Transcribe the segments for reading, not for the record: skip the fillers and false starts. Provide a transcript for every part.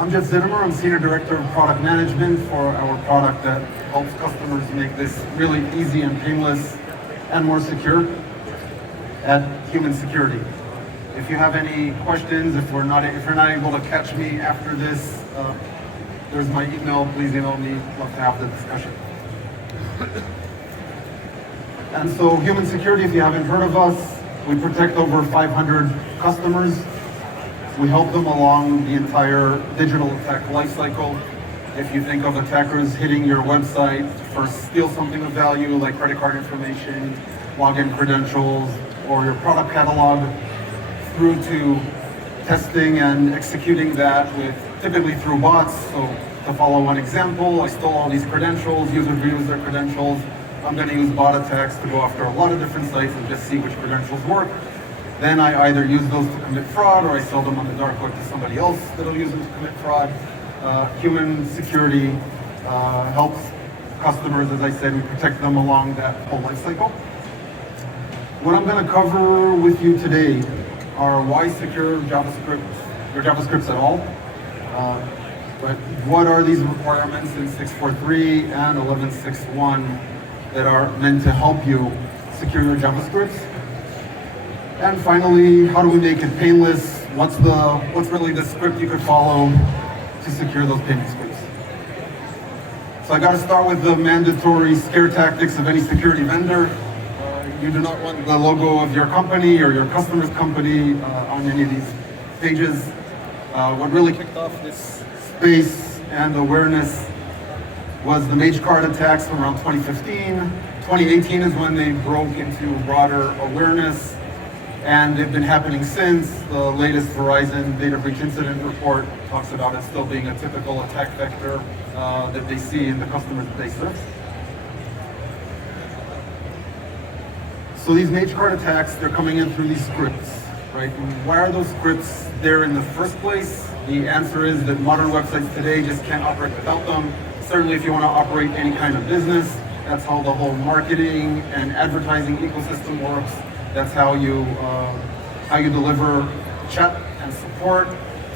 I'm Jeff Zinnemer. I'm Senior Director of Product Management for our product that helps customers make this really easy and painless and more secure at Human Security. If you have any questions, if you're not able to catch me after this, there's my email. Please email me. Love to have the discussion. And so Human Security, if you haven't heard of us, we protect over 500 customers. We help them along the entire digital attack lifecycle. If you think of attackers hitting your website to first steal something of value like credit card information, login credentials, or your product catalog, through to testing and executing that with typically through bots. So to follow one example, I stole all these credentials, user views their credentials. I'm going to use bot attacks to go after a lot of different sites and just see which credentials work. Then I either use those to commit fraud or I sell them on the dark web to somebody else that'll use them to commit fraud. Human Security helps customers, as I said, we protect them along that whole life cycle. What I'm going to cover with you today are why secure JavaScript, or JavaScripts at all. But what are these requirements in 6.4.3 and 11.6.1 that are meant to help you secure your JavaScripts? And finally, how do we make it painless? What's really the script you could follow to secure those payment scripts? So I got to start with the mandatory scare tactics of any security vendor. You do not want the logo of your company or your customer's company on any of these pages. What really kicked off this space and awareness was the Mage card attacks from around 2015. 2018 is when they broke into broader awareness, and they've been happening since. The latest Verizon data breach incident report talks about it still being a typical attack vector that they see in the customers that they serve. So these Mage card attacks, they're coming in through these scripts, right? And why are those scripts there in the first place? The answer is that modern websites today just can't operate without them. Certainly if you want to operate any kind of business, that's how the whole marketing and advertising ecosystem works. That's how you deliver chat and support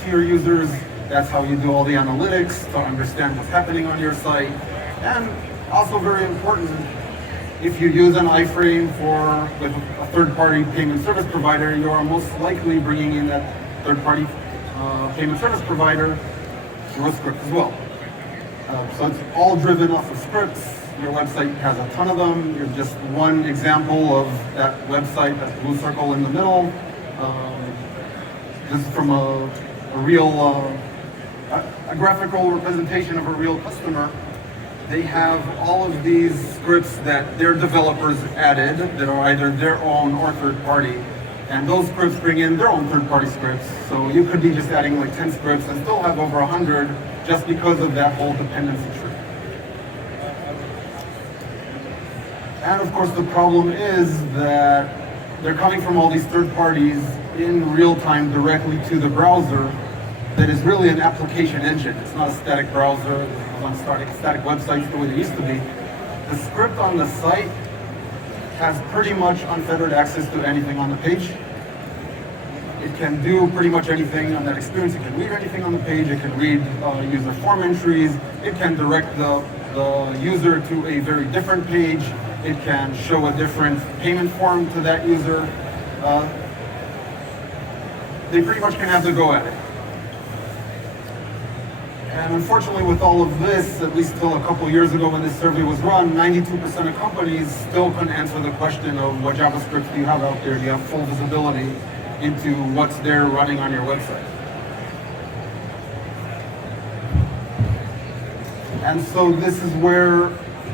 to your users. That's how you do all the analytics to understand what's happening on your site. And also very important, if you use an iframe with a third-party payment service provider, you are most likely bringing in that third-party payment service provider through a script as well. So it's all driven off of scripts. Your website has a ton of them. You're just one example of that website, that blue circle in the middle. This is from a graphical representation of a real customer. They have all of these scripts that their developers added that are either their own or third party. And those scripts bring in their own third party scripts. So you could be just adding like 10 scripts and still have over 100 just because of that whole dependency tree. And of course the problem is that they're coming from all these third parties in real time directly to the browser that is really an application engine. It's not a static browser. It's not static websites the way they used to be. The script on the site has pretty much unfettered access to anything on the page. It can do pretty much anything on that experience. It can read anything on the page. It can read user form entries. It can direct the user to a very different page. It can show a different payment form to that user. They pretty much can have the go at it. And unfortunately with all of this, at least till a couple years ago when this survey was run, 92% of companies still couldn't answer the question of what JavaScript do you have out there? Do you have full visibility into what's there running on your website? And so this is where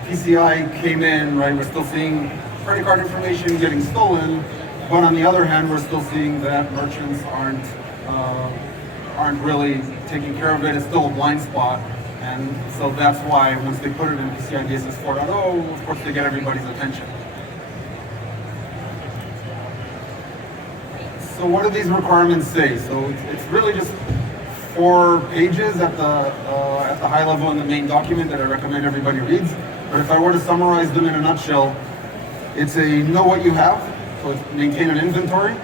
PCI came in, right? We're still seeing credit card information getting stolen, but on the other hand, we're still seeing that merchants aren't really taking care of it. It's still a blind spot, and so that's why once they put it in PCI DSS 4.0, of course they get everybody's attention. So what do these requirements say? So it's really just 4 pages at the high level in the main document that I recommend everybody reads. But if I were to summarize them in a nutshell, it's a know what you have, so it's maintain an inventory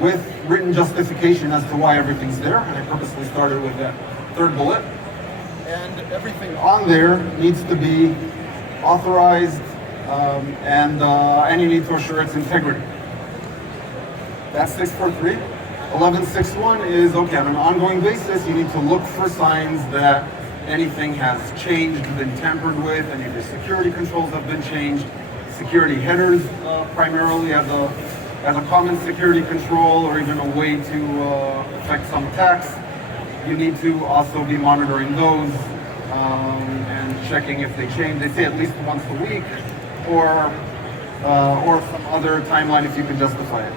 with written justification as to why everything's there, and I purposely started with that third bullet. And everything on there needs to be authorized, and you need to assure its integrity. That's 643. 1161 is, okay, on an ongoing basis, you need to look for signs that anything has changed, been tampered with, any of your security controls have been changed. Security headers primarily as a common security control or even a way to affect some attacks. You need to also be monitoring those and checking if they change. They say at least once a week or some other timeline if you can justify it.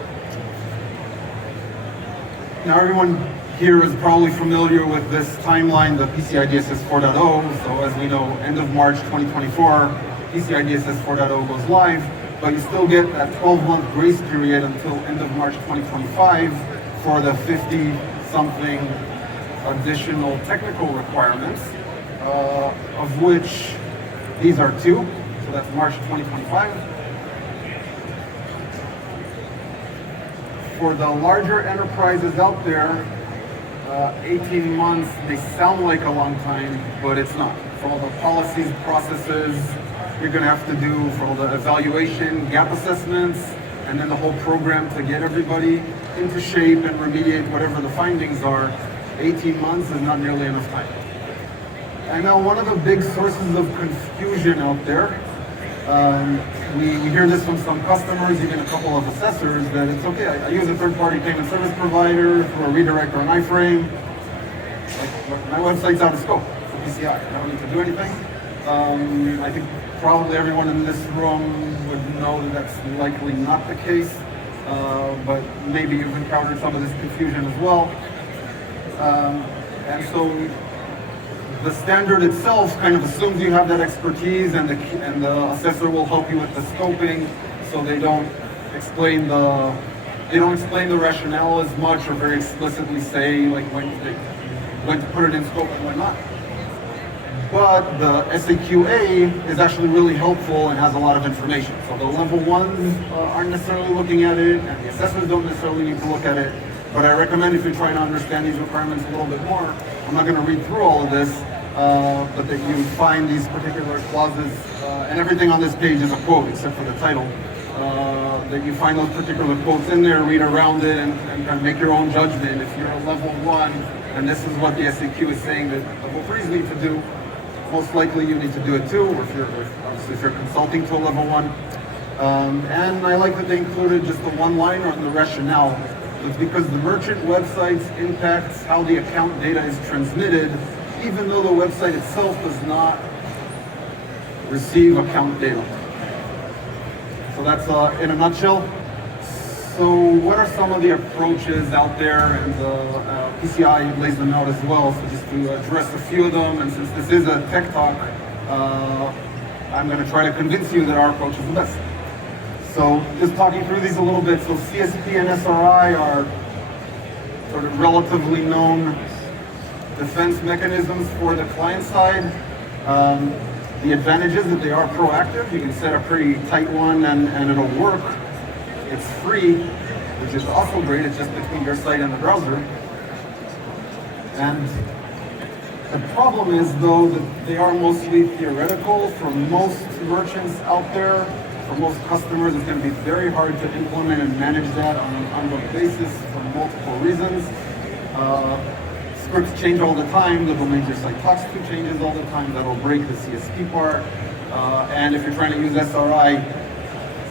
Now everyone here is probably familiar with this timeline, the PCI DSS 4.0. So as we know, end of March 2024, PCI DSS 4.0 goes live, but you still get that 12-month grace period until end of March 2025 for the 50-something additional technical requirements, of which these are 2. So that's March 2025. For the larger enterprises out there, 18 months, they sound like a long time, but it's not. For all the policies, processes, you're going to have to do for all the evaluation, gap assessments, and then the whole program to get everybody into shape and remediate whatever the findings are. 18 months is not nearly enough time. And now one of the big sources of confusion out there, we hear this from some customers, even a couple of assessors, that it's okay, I use a third-party payment service provider through a redirect or an iframe. Like, my website's out of scope for PCI. I don't need to do anything. I think probably everyone in this room would know that that's likely not the case, but maybe you've encountered some of this confusion as well. And so the standard itself kind of assumes you have that expertise, and the assessor will help you with the scoping, so they don't explain the rationale as much, or very explicitly say like when to put it in scope and when not. But the SAQA is actually really helpful and has a lot of information. So the level ones aren't necessarily looking at it, and the assessors don't necessarily need to look at it. But I recommend, if you're trying to understand these requirements a little bit more, I'm not going to read through all of this, but that you find these particular clauses, and everything on this page is a quote except for the title, that you find those particular quotes in there, read around it, and kind of make your own judgment. If you're a level 1, and this is what the SAQ is saying that level 3s need to do, most likely you need to do it too, or if you're consulting to a level 1. And I like that they included just the one-liner on the rationale. It's because the merchant websites impacts how the account data is transmitted, even though the website itself does not receive account data. So that's in a nutshell. So what are some of the approaches out there? And PCI lays them out as well. So just to address a few of them, and since this is a tech talk, I'm going to try to convince you that our approach is the best. So just talking through these a little bit. So CSP and SRI are sort of relatively known defense mechanisms for the client side. The advantage is that they are proactive. You can set a pretty tight one and it'll work. It's free, which is also great. It's just between your site and the browser. And the problem is, though, that they are mostly theoretical. For most merchants out there, for most customers, it's going to be very hard to implement and manage that on an ongoing basis for multiple reasons. Scripts change all the time. The domain your site talks to changes all the time. That'll break the CSP part. And if you're trying to use SRI,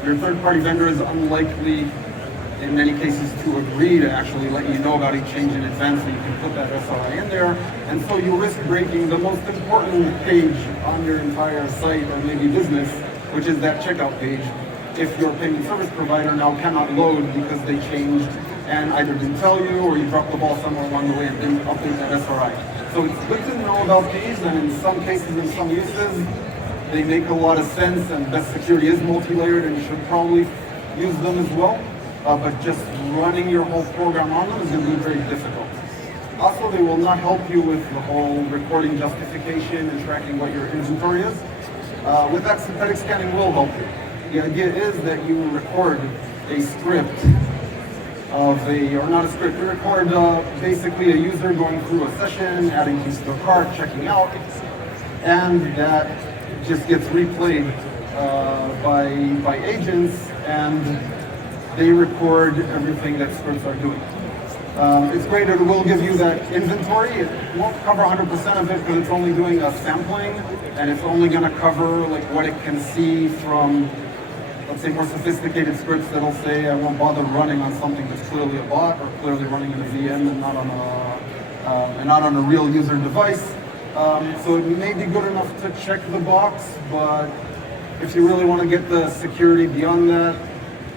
your third-party vendor is unlikely, in many cases, to agree to actually let you know about each change in advance, so you can put that SRI in there. And so you risk breaking the most important page on your entire site or maybe business, which is that checkout page, if your payment service provider now cannot load because they changed and either didn't tell you, or you dropped the ball somewhere along the way and didn't update that SRI. So it's good to know about these, and in some cases, in some uses, they make a lot of sense, and best security is multi-layered, and you should probably use them as well. But just running your whole program on them is going to be very difficult. Also, they will not help you with the whole recording justification and tracking what your inventory is. With that, synthetic scanning will help you. The idea is that you record a script or not a script, we record basically a user going through a session, adding things to the cart, checking out, and that just gets replayed by agents, and they record everything that scripts are doing. It's great, it will give you that inventory. It won't cover 100% of it because it's only doing a sampling, and it's only going to cover like what it can see from, let's say, more sophisticated scripts that'll say I won't bother running on something that's clearly a bot or clearly running in a VM and not on a real user device. So it may be good enough to check the box, but if you really want to get the security beyond that,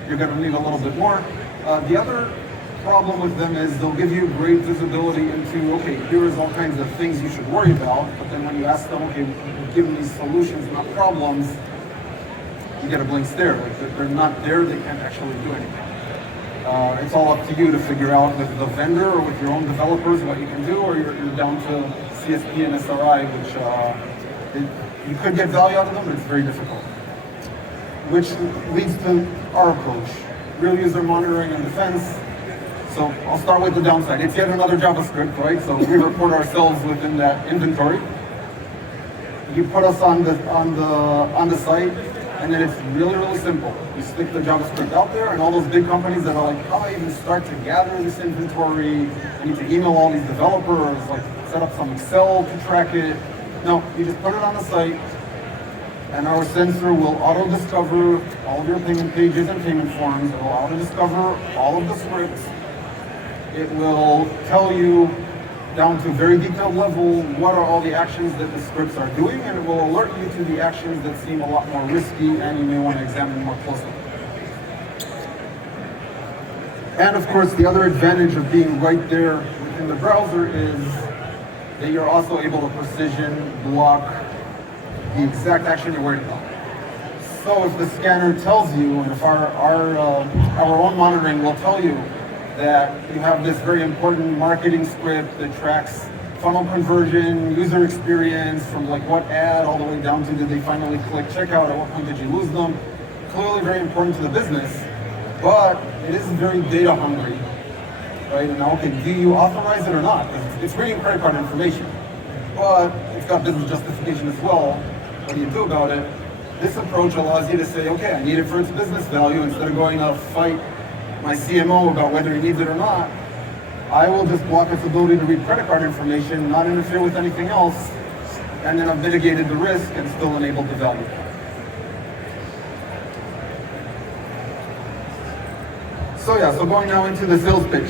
you're going to need a little bit more. The other problem with them is they'll give you great visibility into, okay, here's all kinds of things you should worry about, but then when you ask them, okay, give them these solutions, not problems, you get a blank stare. Like they're not there, they can't actually do anything. It's all up to you to figure out with the vendor or with your own developers what you can do, or you're down to CSP and SRI, which you could get value out of them, but it's very difficult. Which leads to our approach, real user monitoring and defense. So I'll start with the downside. It's yet another JavaScript, right? So we report ourselves within that inventory. You put us on the site, and then it's really, really simple. You stick the JavaScript out there, and all those big companies that are like, how do I even start to gather this inventory? I need to email all these developers, like set up some Excel to track it. No, you just put it on the site, and our sensor will auto-discover all of your payment pages and payment forms. It will auto-discover all of the scripts. It will tell you down to a very detailed level what are all the actions that the scripts are doing, and it will alert you to the actions that seem a lot more risky and you may want to examine more closely. And of course, the other advantage of being right there within the browser is that you're also able to precision block the exact action you're worried about. So if the scanner tells you, and if our own monitoring will tell you that you have this very important marketing script that tracks funnel conversion, user experience, from like what ad all the way down to did they finally click checkout, at what point did you lose them. Clearly very important to the business, but it is very data hungry, right? And now, okay, do you authorize it or not? It's reading credit card information, but it's got business justification as well. What do you do about it? This approach allows you to say, okay, I need it for its business value. Instead of going to fight my CMO about whether he needs it or not, I will just block its ability to read credit card information, not interfere with anything else, and then I've mitigated the risk and still enabled the value. So going now into the sales pitch.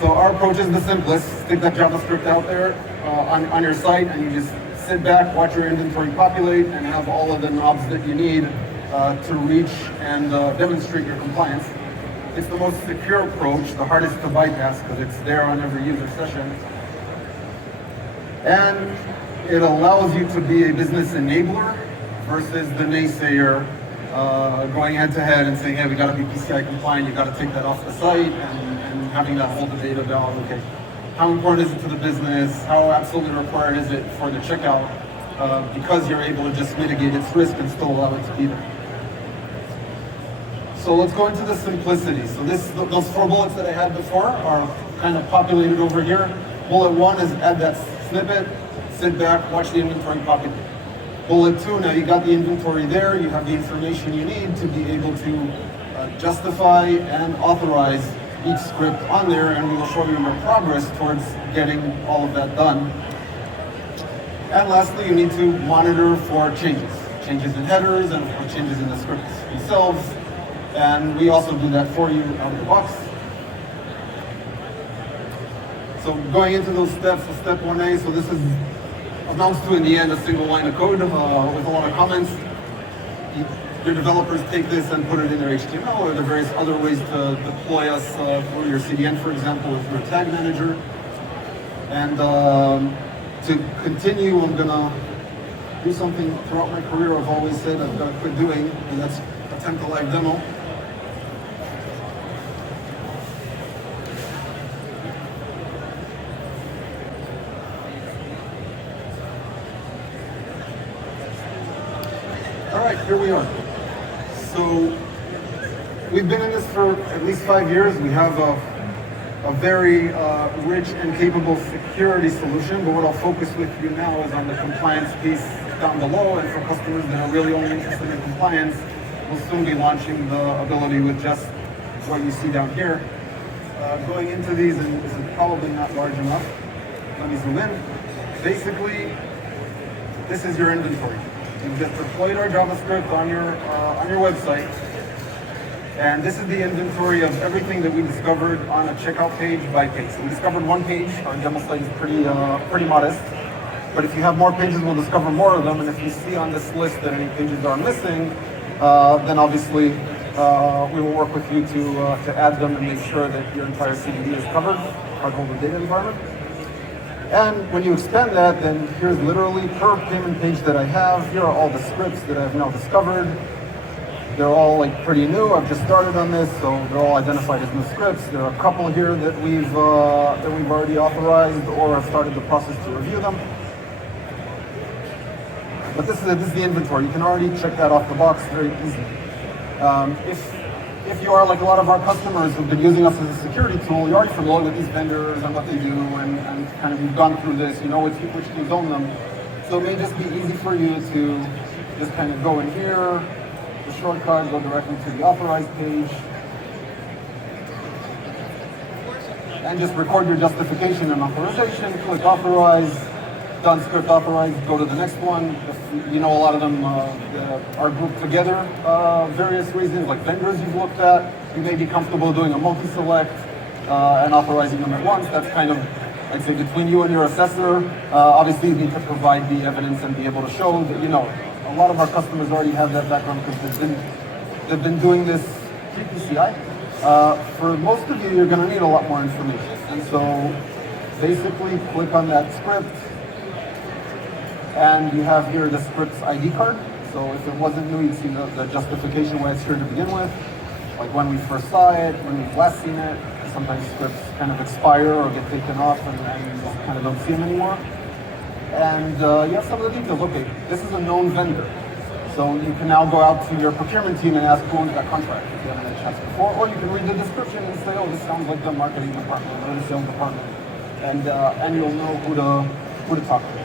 So our approach is the simplest. Stick that JavaScript out there on your site, and you just sit back, watch your inventory populate, and have all of the knobs that you need to reach and demonstrate your compliance. It's the most secure approach, the hardest to bypass because it's there on every user session. And it allows you to be a business enabler versus the naysayer going head to head and saying, hey, we got to be PCI compliant, you got to take that off the site, and having that whole debate about, okay, how important is it to the business, how absolutely required is it for the checkout, because you're able to just mitigate its risk and still allow it to be there. So let's go into the simplicity. So those 4 bullets that I had before are kind of populated over here. Bullet 1 is add that snippet, sit back, watch the inventory populate. Bullet 2, now you got the inventory there, you have the information you need to be able to justify and authorize each script on there, and we will show you your progress towards getting all of that done. And lastly, you need to monitor for changes in headers, and of course changes in the scripts themselves. And we also do that for you out of the box. So going into those steps, so step 1A, so this amounts to, in the end, a single line of code with a lot of comments. Your developers take this and put it in their HTML, or there are various other ways to deploy us through your CDN, for example, through a tag manager. And to continue, I'm gonna do something throughout my career I've always said I've got to quit doing, and that's attempt a live demo. All right, here we are. So We've been in this for at least 5 years. We have a very rich and capable security solution, but what I'll focus with you now is on the compliance piece down below, and for customers that are really only interested in compliance, we'll soon be launching the ability with just what you see down here. Going into these, and this is probably not large enough. Let me zoom in. Basically, this is your inventory. You've just deployed our JavaScript on your website, and this is the inventory of everything that we discovered on a checkout page by page. So we discovered one page. Our demo site is pretty modest, but if you have more pages, we'll discover more of them. And if you see on this list that any pages are missing, then obviously we will work with you to add them and make sure that your entire CDD is covered, cardholder data environment. And when you expand that, then here's literally per payment page that I have. Here are all the scripts that I've now discovered. They're all like pretty new. I've just started on this, so they're all identified as new scripts. There are a couple here that we've already authorized or have started the process to review them. But this is the inventory. You can already check that off the box very easily. If you are like a lot of our customers who've been using us as a security tool, you're already familiar with these vendors and what they do, and kind of you've gone through this, you know which teams own them. So it may just be easy for you to just kind of go in here, the shortcut, go directly to the authorized page, and just record your justification and authorization, click authorize, done script authorized, go to the next one. If you know a lot of them are grouped together, various reasons, like vendors you've looked at, you may be comfortable doing a multi-select and authorizing them at once. That's kind of, I'd say, between you and your assessor. Obviously, you need to provide the evidence and be able to show that, you know, a lot of our customers already have that background because they've been doing this pre-PCI. For most of you, you're going to need a lot more information. And so basically, click on that script, and you have here the script's ID card. So if it wasn't new, you'd see the justification why it's here to begin with, like when we first saw it, when we've last seen it. Sometimes scripts kind of expire or get taken off, and you just kind of don't see them anymore. And you have some of the details. Okay, this is a known vendor. So you can now go out to your procurement team and ask who owns that contract if you haven't had a chance before, or you can read the description and say, oh, this sounds like the marketing department or the sales department, and you'll know who to talk to.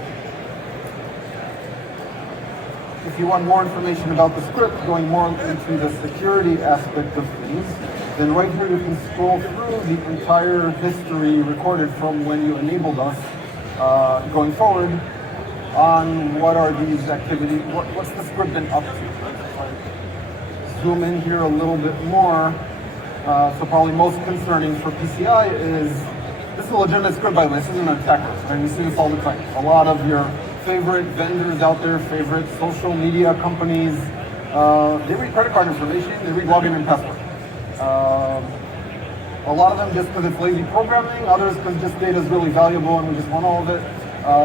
If you want more information about the script, going more into the security aspect of things, then right here you can scroll through the entire history recorded from when you enabled us going forward on what are these activities, what's the script been up to. If I zoom in here a little bit more, so probably most concerning for PCI is, this is a legitimate script by the way, this isn't an attacker, right? We see this all the time. A lot of your favorite vendors out there, favorite social media companies, they read credit card information, they read login and password. A lot of them just because it's lazy programming, others because just data is really valuable and we just want all of it.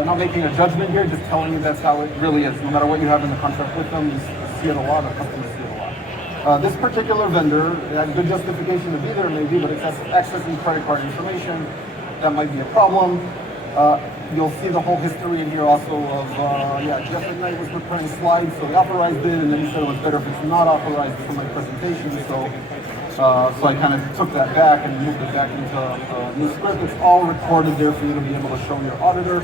Not making a judgment here, just telling you that's how it really is. No matter what you have in the contract with them, you see it a lot, or customers see it a lot. This particular vendor had good justification to be there maybe, but it's accessing credit card information. That might be a problem. You'll see the whole history in here also of, Jeff at night was preparing slides, so he authorized it, and then he said it was better if it's not authorized for my presentation, so I kind of took that back and moved it back into a new script. It's all recorded there for you to be able to show your auditor.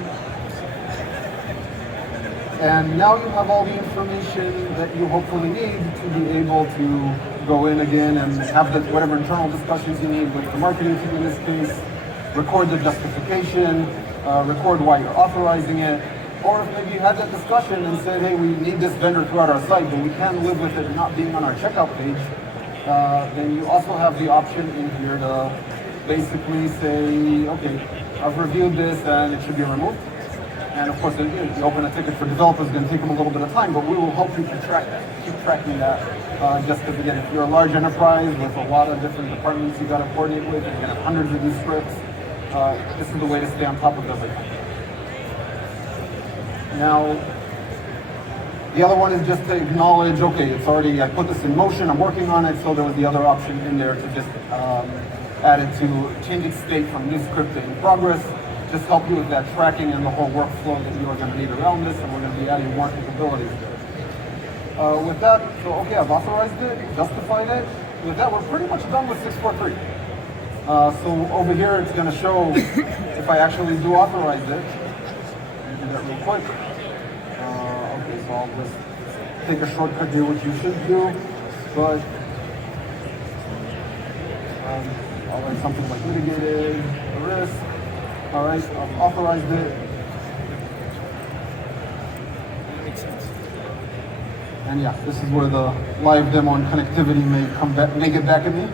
And now you have all the information that you hopefully need to be able to go in again and have whatever internal discussions you need with the marketing team in this case, record the justification, record why you're authorizing it, or if maybe you had that discussion and said, hey, we need this vendor throughout our site, but we can't live with it not being on our checkout page, then you also have the option in here to basically say, okay, I've reviewed this and it should be removed. And of course, if you open a ticket for developers, it's going to take them a little bit of time, but we will help you keep tracking that. Just because again, if you're a large enterprise with a lot of different departments you got to coordinate with, and you're going to have hundreds of these scripts, this is the way to stay on top of everything. Now, the other one is just to acknowledge, okay, it's already, I put this in motion, I'm working on it, so there was the other option in there to just add it to change its state from new script to in progress, just help you with that tracking and the whole workflow that you are going to need around this, and we're going to be adding more capabilities there. With that, so okay, I've authorized it, justified it. with that, we're pretty much done with 643. So over here, it's going to show if I actually do authorize it. Do that real quick. Okay, so I'll just take a shortcut here, which you should do, but I'll write something like mitigated risk. All right, I've authorized it. Makes sense. And yeah, this is where the live demo and connectivity may come back, may get back at me.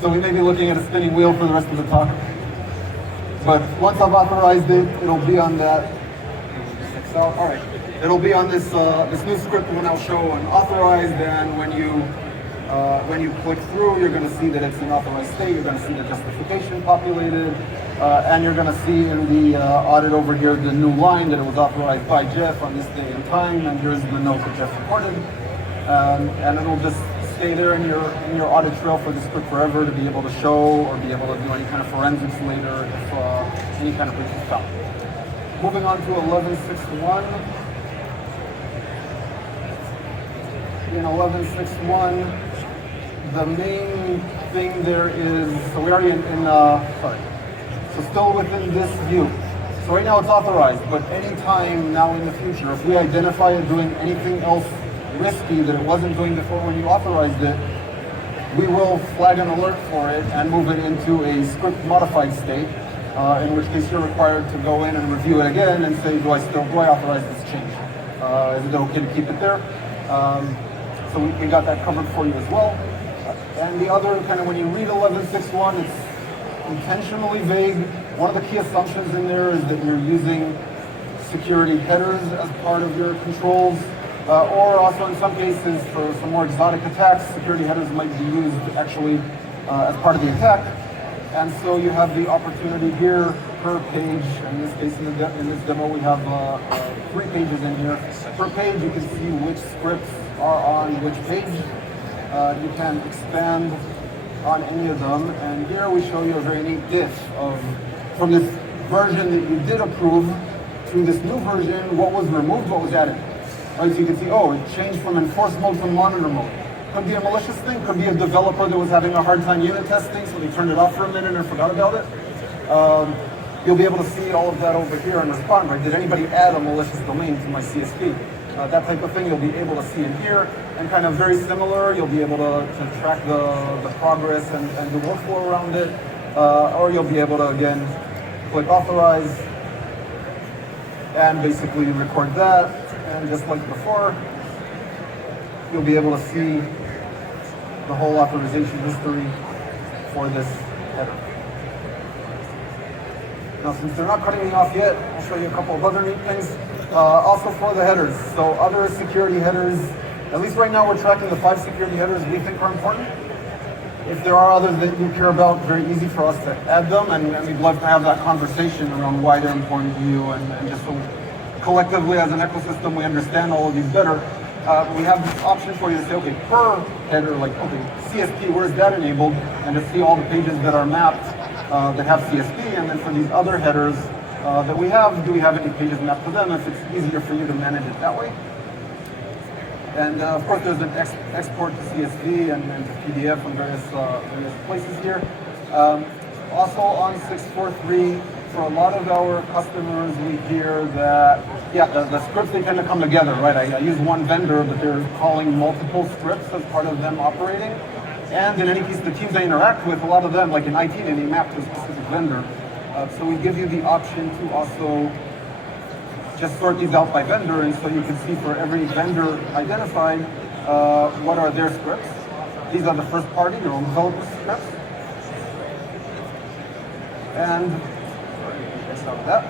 So we may be looking at a spinning wheel for the rest of the talk. But once I've authorized it, it'll be on that. All right, it'll be on this this new script when I'll show an authorized, and when you click through, you're going to see that it's an authorized state. You're going to see the justification populated, and you're going to see in the audit over here the new line that it was authorized by Jeff on this day and time, and here's the note that Jeff recorded, and it'll just stay there in your audit trail for the script forever to be able to show or be able to do any kind of forensics later if any kind of breach is found. Moving on to 1161. In 1161, the main thing there is, so we're already so still within this view. So right now it's authorized, but anytime now in the future, if we identify it doing anything else risky that it wasn't doing before when you authorized it, we will flag an alert for it and move it into a script modified state, in which case you're required to go in and review it again and say, do I authorize this change? Is it okay to keep it there? So we got that covered for you as well. And the other kind of, when you read 1161, it's intentionally vague. One of the key assumptions in there is that you're using security headers as part of your controls, or also in some cases for some more exotic attacks, security headers might be used actually as part of the attack. And so you have the opportunity here per page. In this case, in this demo, we have 3 pages in here. Per page, you can see which scripts are on which page. You can expand on any of them. And here we show you a very neat diff of, from this version that you did approve to this new version, what was removed, what was added. Right, so you can see, oh, it changed from enforce mode to monitor mode. Could be a malicious thing, could be a developer that was having a hard time unit testing, so they turned it off for a minute and forgot about it. You'll be able to see all of that over here and respond, right? Did anybody add a malicious domain to my CSP? That type of thing you'll be able to see in here, and kind of very similar, you'll be able to track the progress and the workflow around it, or you'll be able to, again, click authorize, and basically record that, and just like before, you'll be able to see the whole authorization history for this header. Now, since they're not cutting me off yet, I'll show you a couple of other neat things. Also for the headers, so other security headers, at least right now we're tracking the 5 security headers we think are important. If there are others that you care about, very easy for us to add them, and we'd love to have that conversation around why they're important to you, and just so collectively as an ecosystem we understand all of these better. We have this option for you to say, okay, per header, like, okay, CSP, where's that enabled? And to see all the pages that are mapped that have CSP, and then for these other headers that we have, do we have any pages mapped to them if it's easier for you to manage it that way? And of course, there's an export to CSV and to PDF from various places here. Also on 643, for a lot of our customers, we hear that, yeah, the scripts, they tend to come together, right? I use one vendor, but they're calling multiple scripts as part of them operating. And in any case, the teams I interact with, a lot of them, like in IT, they map to a specific vendor. So we give you the option to also just sort these out by vendor, and so you can see for every vendor identified, what are their scripts. These are the first party, your own developer scripts. And that.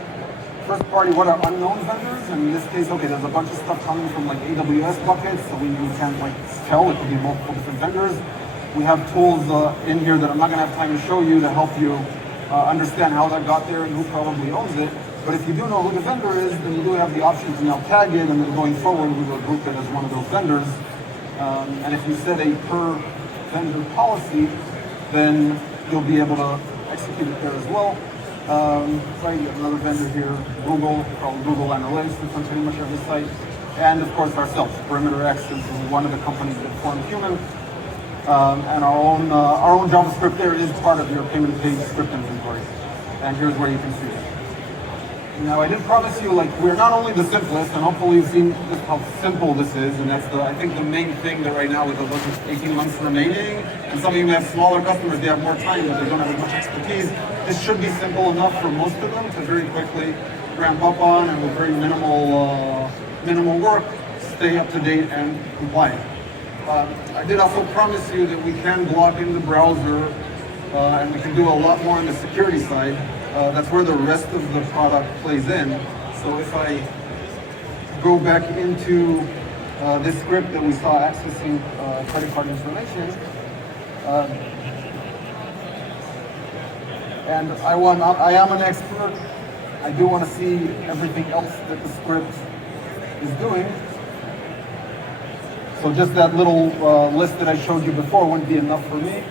First party, what are unknown vendors? And in this case, okay, there's a bunch of stuff coming from like AWS buckets, so we can't like tell, it could be multiple different vendors. We have tools in here that I'm not gonna have time to show you to help you understand how that got there and who probably owns it. But if you do know who the vendor is, then you do have the option to now tag it, and then going forward, we will group it as one of those vendors. And if you set a per vendor policy, then you'll be able to execute it there as well. Right, you have another vendor here, Google, called Google Analytics, that's on pretty much every site. And of course ourselves, Perimeter X is one of the companies that formed Human. And our own JavaScript there is part of your payment page script inventory. And here's where you can see it. Now, I did promise you, like, we're not only the simplest, and hopefully you've seen just how simple this is, and that's I think the main thing that right now with those 18 months remaining, and some of you may have smaller customers, they have more time, but they don't have as much expertise. This should be simple enough for most of them to very quickly ramp up on, and with very minimal work, stay up to date and compliant. I did also promise you that we can block in the browser, and we can do a lot more on the security side. That's where the rest of the product plays in. So if I go back into this script that we saw accessing credit card information, and I am an expert. I do want to see everything else that the script is doing. So just that little list that I showed you before wouldn't be enough for me.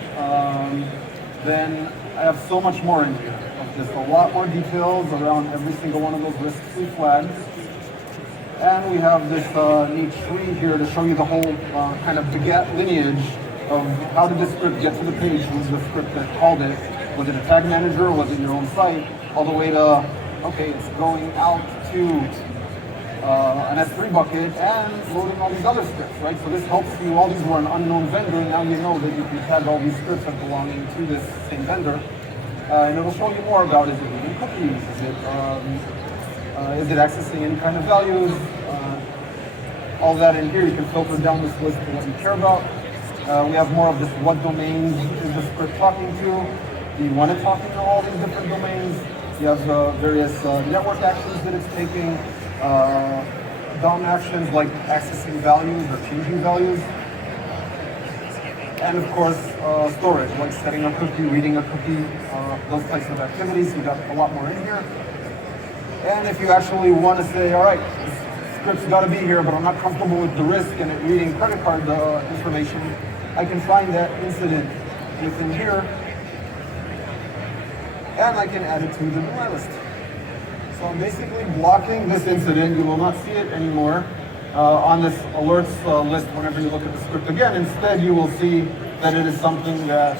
Then I have so much more in here. Just a lot more details around every single one of those risk-free flags. And we have this neat tree here to show you the whole kind of begat lineage of how did this script get to the page. Was the script that called it? Was it a tag manager? Was it your own site? All the way to, okay, it's going out to an S3 bucket and loading all these other scripts, right? So this helps you, all these were an unknown vendor, now you know that you can tag all these scripts as belonging to this same vendor. And it'll show you more about, is it reading cookies? Is it accessing any kind of values? All that in here, you can filter down this list to what you care about. We have more of this, what domains is the script talking to? Do you want it talking to all these different domains? You have various network actions that it's taking, DOM actions like accessing values or changing values. And of course, storage, like setting a cookie, reading a cookie, those types of activities. You've got a lot more in here. And if you actually want to say, all right, this script's got to be here, but I'm not comfortable with the risk and it reading credit card information, I can find that incident within here, and I can add it to the deny list. So I'm basically blocking this incident. You will not see it anymore on this alerts list whenever you look at the script again. Instead, you will see that it is something that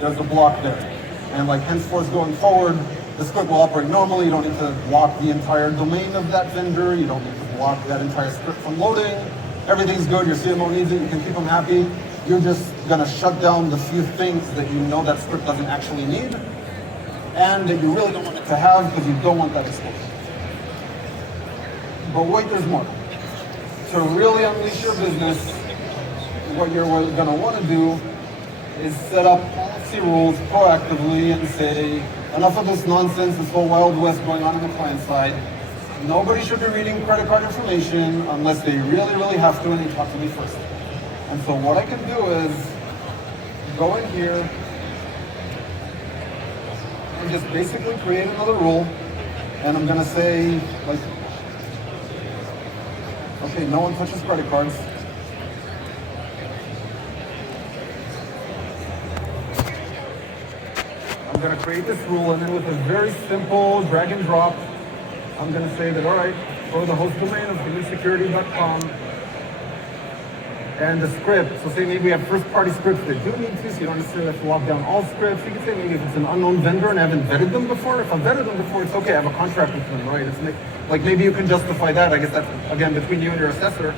there's a block there. And like henceforth going forward, the script will operate normally. You don't need to block the entire domain of that vendor. You don't need to block that entire script from loading. Everything's good. Your CMO needs it. You can keep them happy. You're just going to shut down the few things that you know that script doesn't actually need and that you really don't want it to have because you don't want that exposure. But wait, there's more. To really unleash your business, what you're going to want to do is set up policy rules proactively and say, enough of this nonsense, this whole Wild West going on the client side. Nobody should be reading credit card information unless they really, really have to and they talk to me first. And so what I can do is go in here and just basically create another rule. And I'm going to say, like, okay, no one touches credit cards. I'm going to create this rule, and then with a very simple drag and drop, I'm going to say that, all right, for the host domain of humansecurity.com, and the script, so say maybe we have first-party scripts that do need to, so you don't necessarily have to lock down all scripts. You can say maybe if it's an unknown vendor and I haven't vetted them before, if I've vetted them before, it's okay, I have a contract with them, right? It's like maybe you can justify that. I guess that's, again, between you and your assessor.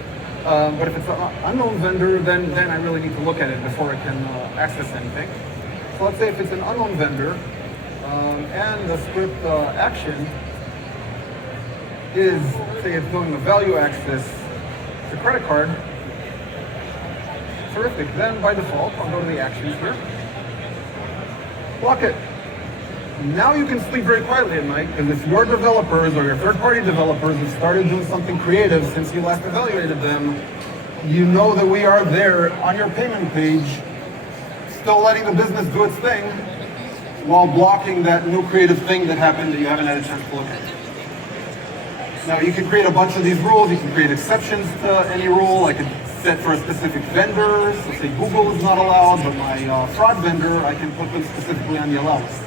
But if it's an unknown vendor, then I really need to look at it before I can access anything. So let's say if it's an unknown vendor, and the script action is, say it's doing a value access to credit card, terrific. Then by default, I'll go to the actions here. Block it. Now you can sleep very quietly at night, because if your developers or your third-party developers have started doing something creative since you last evaluated them, you know that we are there on your payment page, still letting the business do its thing, while blocking that new creative thing that happened that you haven't had a chance to look at. Now you can create a bunch of these rules. You can create exceptions to any rule. I could set for a specific vendor. So say Google is not allowed, but my fraud vendor, I can put them specifically on the allow list.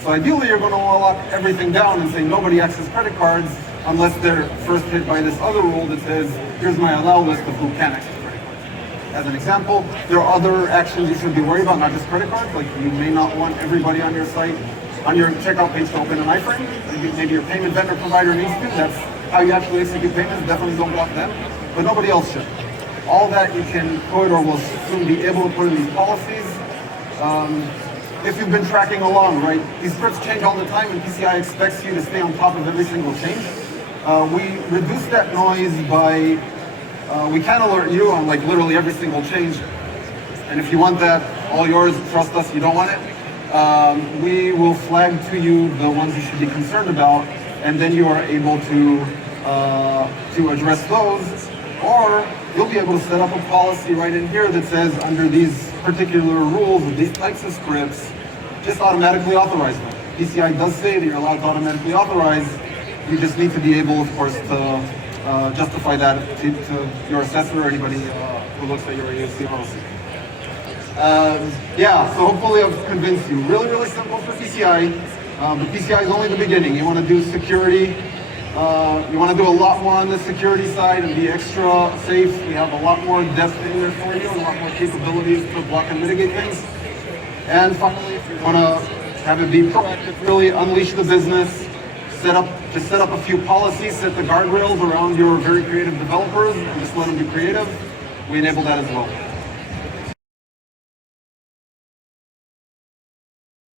So ideally, you're going to lock everything down and say nobody accesses credit cards unless they're first hit by this other rule that says, here's my allow list of who can access credit cards. as an example. There are other actions you should be worried about, not just credit cards. Like you may not want everybody on your site, on your checkout page to open an iframe. Maybe your payment vendor provider needs to. That's how you actually execute payments. Definitely don't block them, but nobody else should. All that you can put or will soon be able to put in these policies. If you've been tracking along, right? These scripts change all the time and PCI expects you to stay on top of every single change. We reduce that noise by, we can alert you on like literally every single change. And if you want that, all yours, trust us, you don't want it. We will flag to you the ones you should be concerned about, and then you are able to address those. Or you'll be able to set up a policy right in here that says under these particular rules of these types of scripts, just automatically authorize them. PCI does say that you're allowed to automatically authorize. You just need to be able, of course, to justify that to your assessor or anybody who looks at your ASC policy. Yeah, so hopefully I've convinced you. Really, really simple for PCI. But PCI is only the beginning. You want to do security. You want to do a lot more on the security side and be extra safe. We have a lot more depth in there for you and a lot more capabilities to block and mitigate things. And finally, if you want to have it be proactive, really unleash the business, just set up a few policies, set the guardrails around your very creative developers, and just let them be creative. We enable that as well.